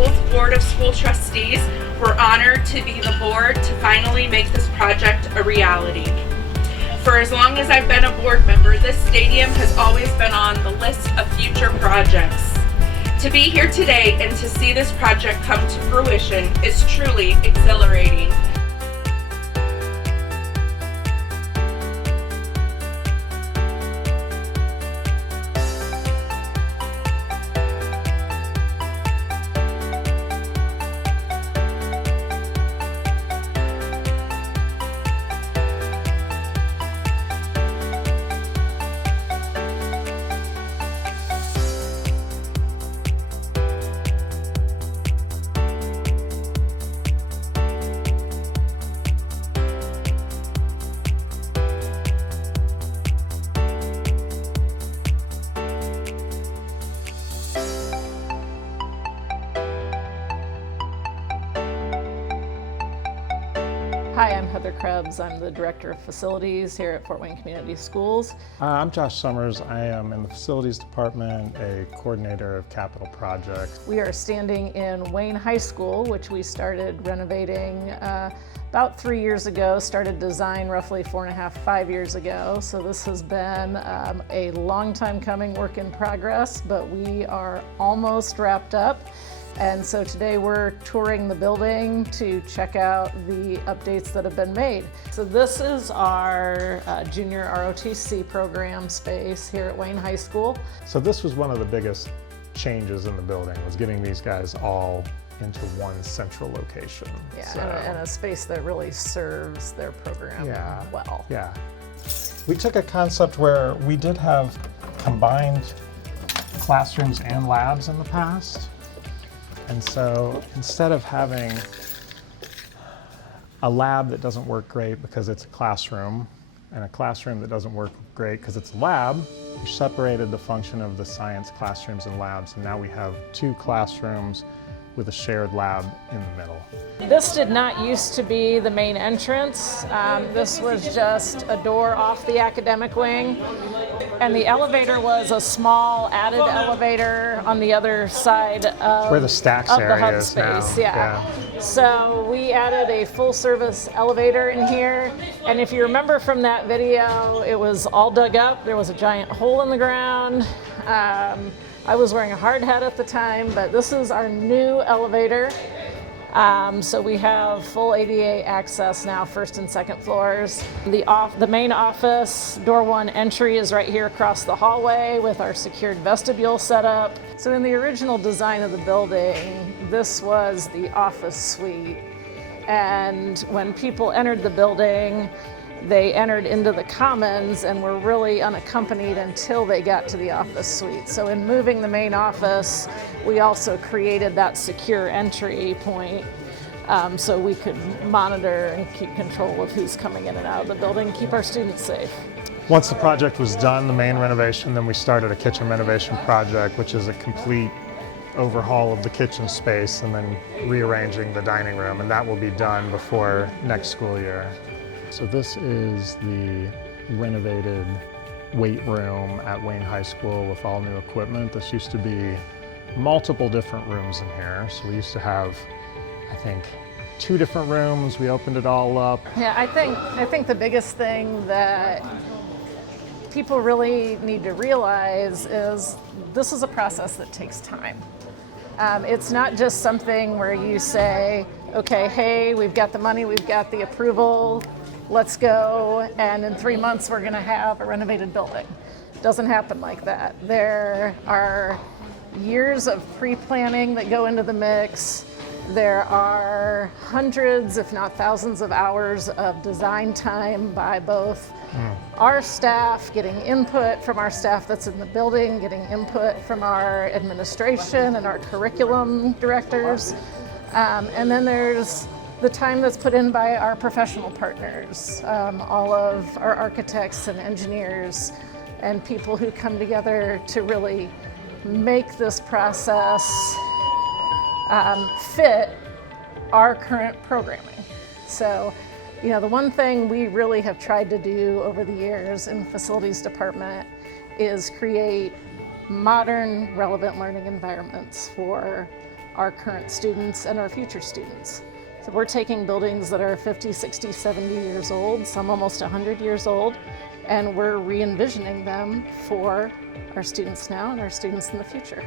Schools Board of School Trustees, we're honored to be the board to finally make this project a reality. For as long as I've been a board member, this stadium has always been on the list of future projects. To be here today and to see this project come to fruition is truly exhilarating. Hi, I'm Heather Krebs. I'm the Director of Facilities here at Fort Wayne Community Schools. I'm Josh Summers. I am in the Facilities Department, a coordinator of capital projects. We are standing in Wayne High School, which we started renovating about 3 years ago, started design roughly 4.5, 5 years ago. So this has been a long time coming, work in progress, but we are almost wrapped up. And so today we're touring the building to check out the updates that have been made. So this is our junior ROTC program space here at Wayne High School. So this was one of the biggest changes in the building, was getting these guys all into one central location. Yeah, so, and a space that really serves their program well. Yeah. We took a concept where we did have combined classrooms and labs in the past. And so instead of having a lab that doesn't work great because it's a classroom and a classroom that doesn't work great because it's a lab, we separated the function of the science classrooms and labs, and now we have 2 classrooms with a shared lab in the middle. This did not used to be the main entrance. This was just a door off the academic wing. And the elevator was a small added elevator on the other side of, where the stacks of the area hub is space. now. Yeah. So we added a full service elevator in here. And if you remember from that video, it was all dug up. There was a giant hole in the ground. I was wearing a hard hat at the time, but this is our new elevator. So we have full ADA access now, first and second floors. The main office, door 1 entry is right here across the hallway with our secured vestibule set up. So in the original design of the building, this was the office suite. And when people entered the building, they entered into the commons and were really unaccompanied until they got to the office suite. So in moving the main office, we also created that secure entry point so we could monitor and keep control of who's coming in and out of the building, keep our students safe. Once the project was done, the main renovation, then we started a kitchen renovation project, which is a complete overhaul of the kitchen space and then rearranging the dining room, and that will be done before next school year. So this is the renovated weight room at Wayne High School with all new equipment. This used to be multiple different rooms in here. So we used to have, I think, 2 different rooms. We opened it all up. Yeah, I think the biggest thing that people really need to realize is this is a process that takes time. It's not just something where you say, okay, hey, we've got the money, we've got the approval, let's go, and in 3 months we're going to have a renovated building. It doesn't happen like that. There are years of pre-planning that go into the mix. There are hundreds, if not thousands, of hours of design time by both our staff, getting input from our staff that's in the building, getting input from our administration and our curriculum directors, and then there's the time that's put in by our professional partners, all of our architects and engineers and people who come together to really make this process fit our current programming. So, you know, the one thing we really have tried to do over the years in the facilities department is create modern, relevant learning environments for our current students and our future students. So we're taking buildings that are 50, 60, 70 years old, some almost 100 years old, and we're re-envisioning them for our students now and our students in the future.